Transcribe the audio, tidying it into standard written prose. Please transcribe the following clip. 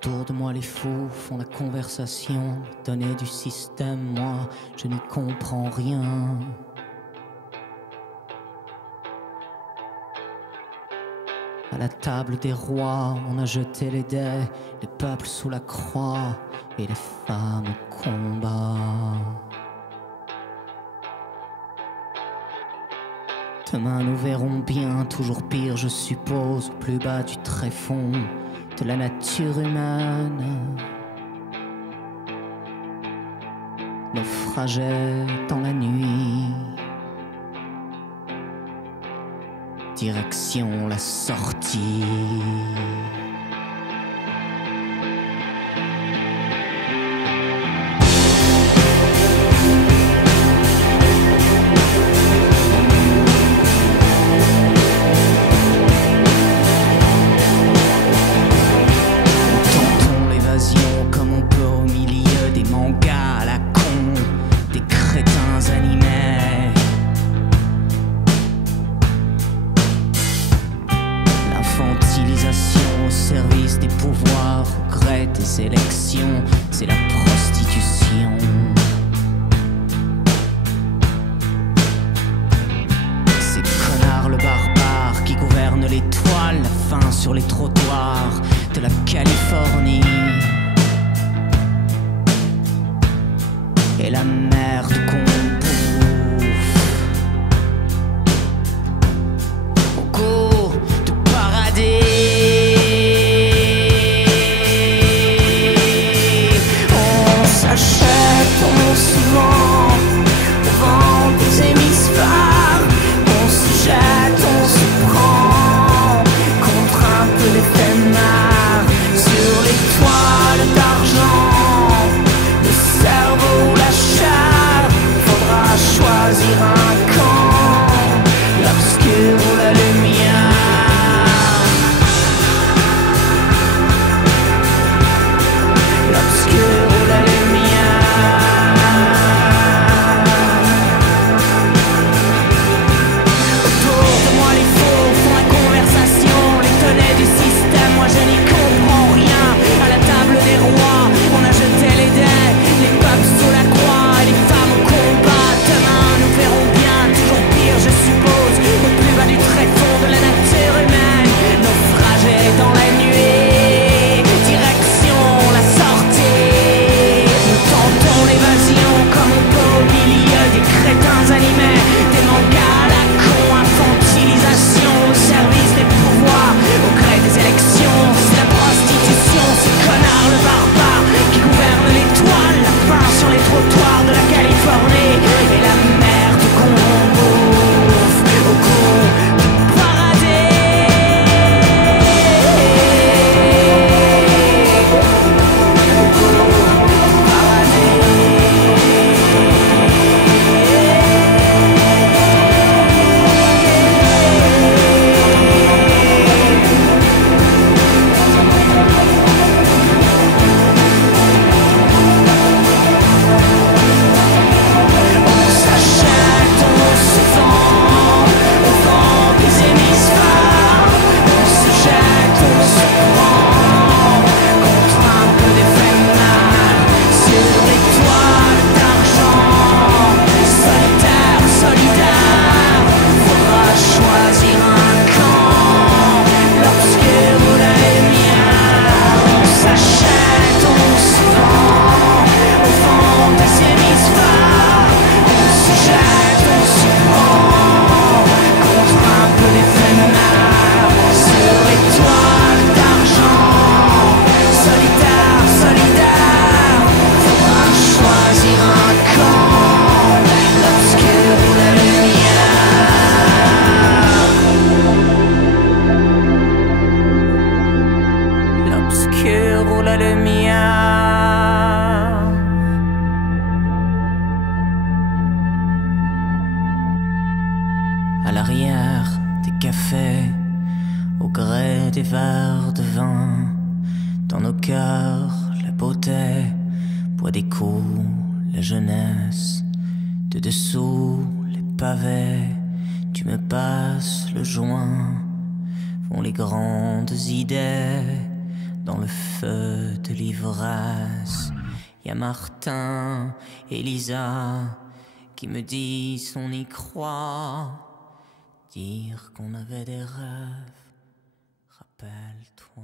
Autour de moi les fous font la conversation, données du système, moi je n'y comprends rien. À la table des rois, on a jeté les dés, les peuples sous la croix et les femmes au combat. Demain nous verrons bien, toujours pire je suppose, au plus bas du tréfonds de la nature humaine. Naufragés dans la nuit, direction la sortie. Sélection, c'est la prostitution. Ces connards le barbare qui gouvernent l'étoile, la faim sur les trottoirs de la Californie. Et la merde qu'on bouffe au goût de paradis. On se vend au vent des hémisphères, on se jette, on se prend contre un peu d'éphémère sur les toiles d'argent, le cerveau ou la chair, faudra choisir un camp, l'obscur ou la lumière. L'obscur ou la lumière. Du système, moi je n'y comprends rien. À la table des rois, on a jeté les dés, les peuples sous la croix et les femmes au combat. Demain nous verrons bien, toujours pire je suppose, au plus bas du tréfonds de la nature humaine, naufragés dans la nuit, direction la sortie. Nous tentons l'évasion comme on peut au milieu des crétins animés, des mangas à la con, infantilisation au service des pouvoirs, au gré des élections. C'est la prostitution, ces connards le barbare qui gouvernent l'étoile, la faim sur les trottoirs de la Californie et la merde qu'on bouffe au goût du paradis. Au goût du paradis. À l'arrière des cafés, au gré des verres de vin, dans nos cœurs la beauté boit des coups, la jeunesse, de dessous les pavés, tu me passes le joint, font les grandes idées dans le feu de l'ivresse. Y a Martin et Lisa qui me disent on y croit. Dire qu'on avait des rêves, rappelle-toi.